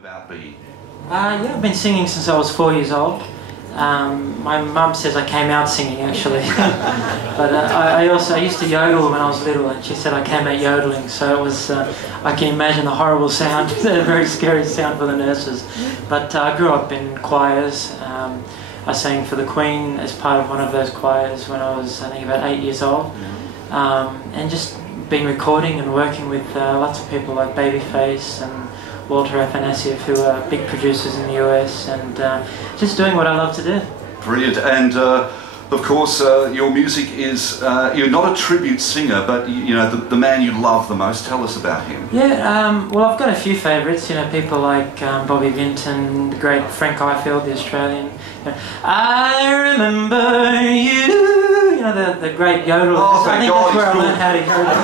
About being? Yeah, I've been singing since I was 4 years old. My mum says I came out singing actually, but I used to yodel when I was little, and she said I came out yodeling. So it was, I can imagine the horrible sound, a very scary sound for the nurses. But I grew up in choirs. I sang for the Queen as part of one of those choirs when I was, I think, about 8 years old, and just been recording and working with lots of people like Babyface and Walter Afanasieff, who are big producers in the US, and just doing what I love to do. Brilliant. And of course your music is, you're not a tribute singer, but you know, the man you love the most. Tell us about him. Yeah, well, I've got a few favourites, you know, people like Bobby Vinton, the great Frank Ifield, the Australian. You know, I remember you know, the great yodel. Oh, I think God, that's where I cool. learned how to yodel.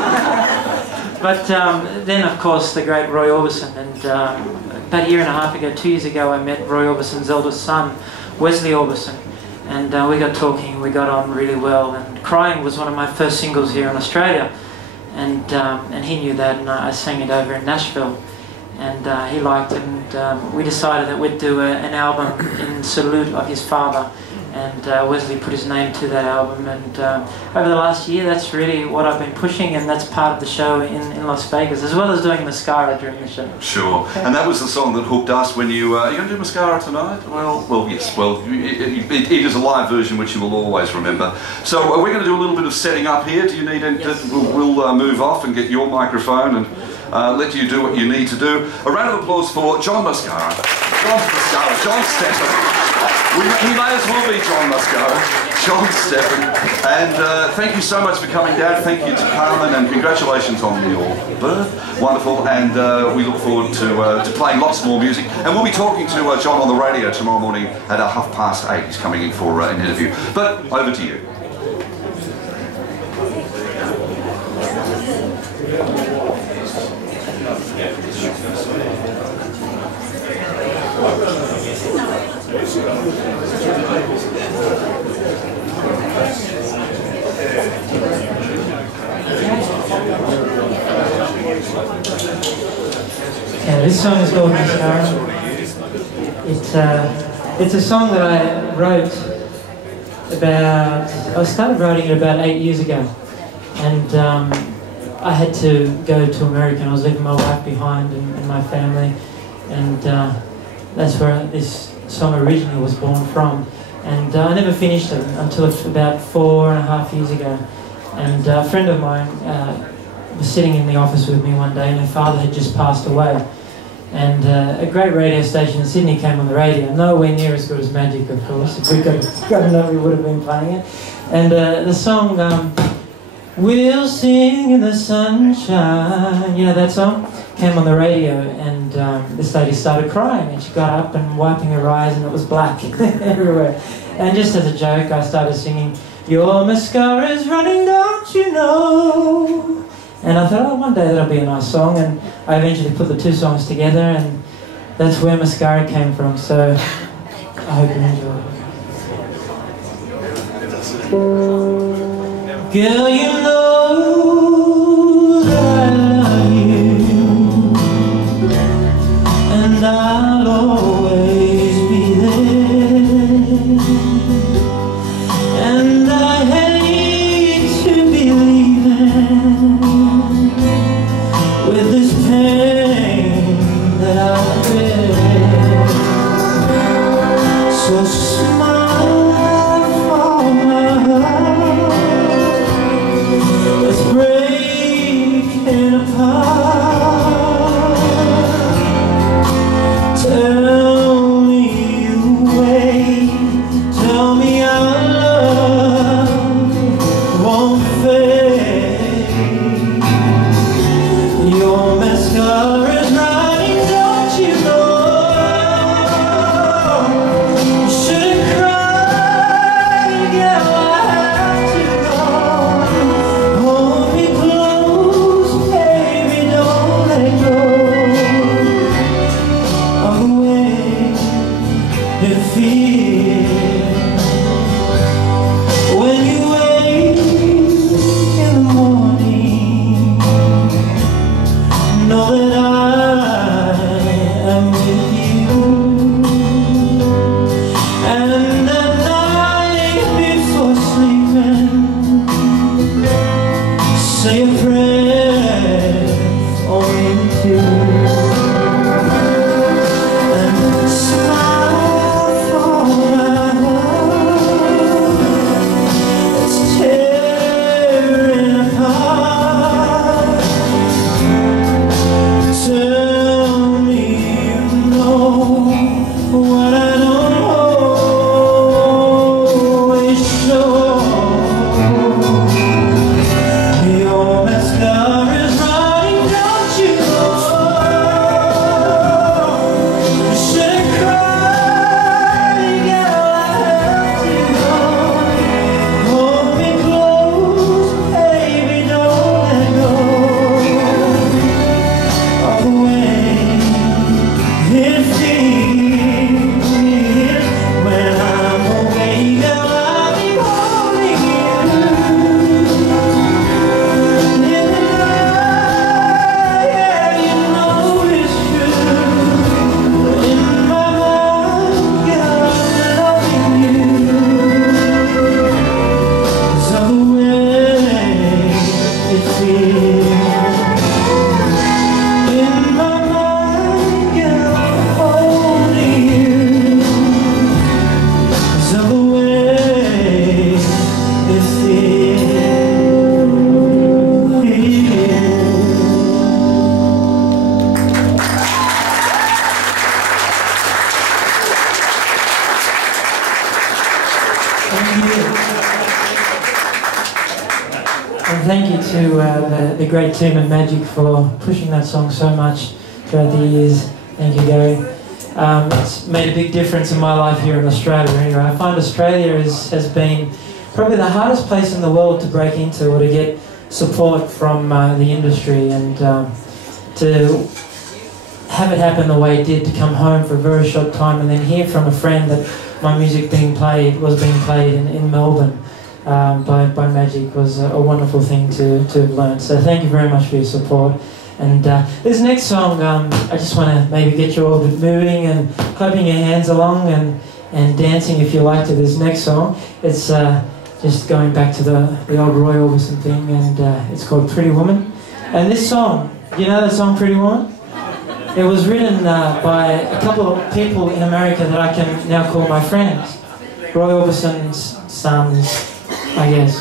But then, of course, the great Roy Orbison, and about a year and a half ago, 2 years ago, I met Roy Orbison's eldest son, Wesley Orbison, and we got talking, we got on really well, and Crying was one of my first singles here in Australia, and he knew that, and I sang it over in Nashville, and he liked it, and we decided that we'd do an album in salute of his father, and Wesley put his name to that album, and over the last year that's really what I've been pushing, and that's part of the show in Las Vegas, as well as doing Mascara during the show. Sure. And that was the song that hooked us when you, are you going to do Mascara tonight? Well, yes, well, it is a live version which you will always remember. So we're going to do a little bit of setting up here. Do you need any, yes. We'll move off and get your microphone and let you do what you need to do. A round of applause for John Mascara. John Stephan. He may as well be John Mascara, John Stephan, and thank you so much for coming down. Thank you to Carmen, and congratulations on your birth. Wonderful, and we look forward to playing lots more music. And we'll be talking to John on the radio tomorrow morning at 8:30. He's coming in for an interview. But over to you. Yeah, this song is called Mascara. It's a song that I wrote I started writing it about 8 years ago, and I had to go to America, and I was leaving my wife behind and my family, and that's where this song originally was born from, and I never finished it until about 4.5 years ago, and a friend of mine was sitting in the office with me one day, and her father had just passed away, and a great radio station in Sydney came on the radio, nowhere near as good as Magic, of course. If we got known, we would have been playing it, and the song We'll Sing in the Sunshine, you know that song, came on the radio, and this lady started crying, and she got up and wiping her eyes, and it was black everywhere. And just as a joke, I started singing, "Your mascara's running, don't you know?" And I thought, oh, one day that'll be a nice song, and I eventually put the two songs together, and that's where Mascara came from, so I hope you enjoy it. Girl, you know that I love you, and I'll always be there, and I hate to be leaving with this pain that I bear, so smile for my heart. It's breaking apart. Tell me you wait. Tell me our love won't fade. Your mascara's running, don't you know? You shouldn't cry, yeah, I have to go. Hold me close, baby, don't let go of the way it feels when you wake in the morning. Know that I am with Thank you to the great team at Magic for pushing that song so much throughout the years. Thank you, Gary. It's made a big difference in my life here in Australia. Anyway, I find Australia has been probably the hardest place in the world to break into or to get support from the industry, and to have it happen the way it did, to come home for a very short time and then hear from a friend that my music was being played in Melbourne by Magic was a wonderful thing to have learned. So thank you very much for your support. And this next song, I just want to maybe get you all a bit moving and clapping your hands along and dancing if you like to this next song. It's just going back to the old Roy Orbison thing, and it's called Pretty Woman. And this song, you know the song Pretty Woman? It was written by a couple of people in America that I can now call my friends. Roy Orbison's sons, I guess.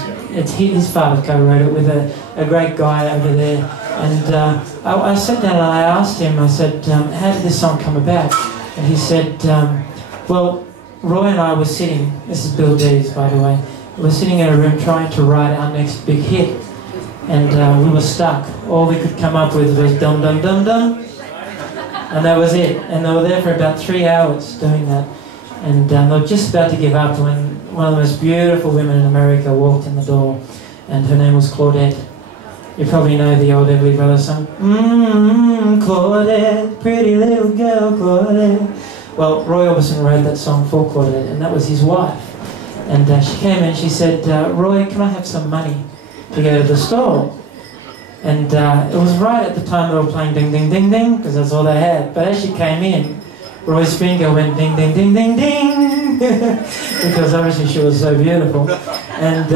His father co-wrote it with a great guy over there. And I sat down and I asked him, I said, how did this song come about? And he said, well, Roy and I were sitting, this is Bill D's by the way, we were sitting in a room trying to write our next big hit. And we were stuck. All we could come up with was dum dum dum dum. And that was it. And they were there for about 3 hours doing that. And they were just about to give up when one of the most beautiful women in America walked in the door. And her name was Claudette. You probably know the old Everly Brothers song. Claudette, pretty little girl, Claudette. Well, Roy Orbison wrote that song for Claudette, and that was his wife. And she came in and she said, Roy, can I have some money to go to the store? And it was right at the time they were playing Ding Ding Ding Ding, because that's all they had. But as she came in, Roy's finger went ding ding ding ding ding, because obviously she was so beautiful. And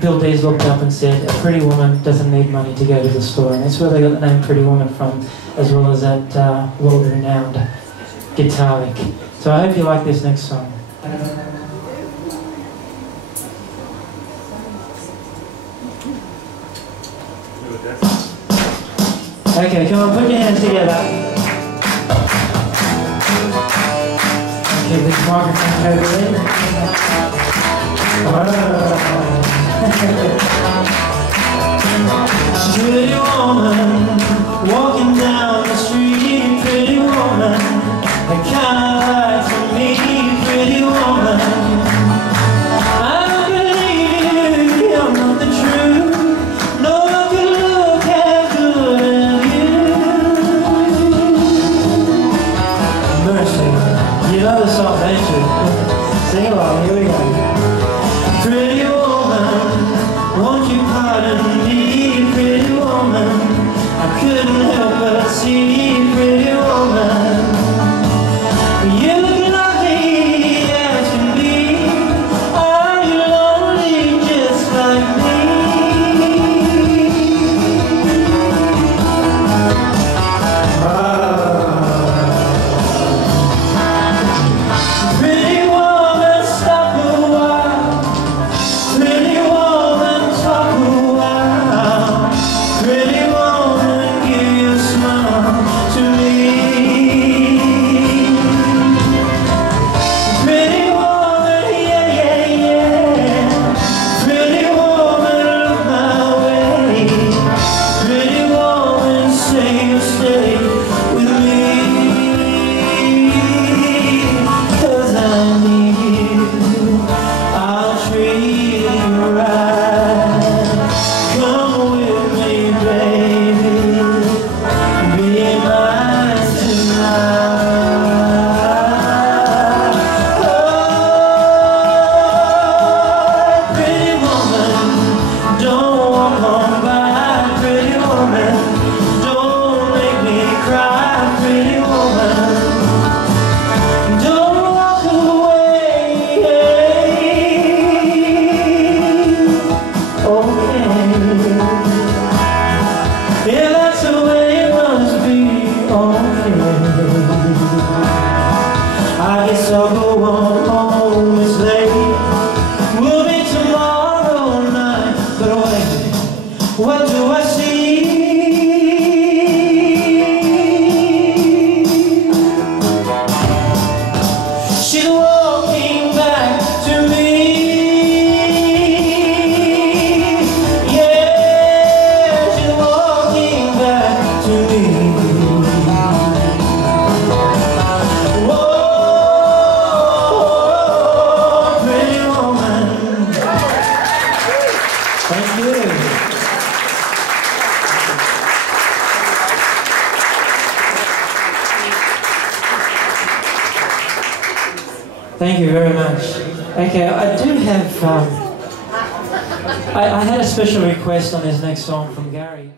Bill Dees looked up and said, a pretty woman doesn't need money to go to the store. And that's where they got the name Pretty Woman from, as well as that world-renowned guitar lick. So I hope you like this next song. Okay, come on, put your hands together. Okay, this microphone over there. Pretty woman, walking down the street. Pretty woman, the kind of life for me. Pretty woman, I believe you're not the truth. No one could look as good as you. Mercy, you know the song, don't you? Sing along, here we go. Pretty woman, won't you pardon me? Pretty woman, I couldn't help but see. Pretty woman, you look lovely as can be. Are you lonely just like me? I guess I'll go on home, it's late. We'll be tomorrow night. But wait, what do I see? She's walking back to me. Yeah, she's walking back to me. Thank you. Thank you very much. Okay, I do have, I had a special request on this next song from Gary.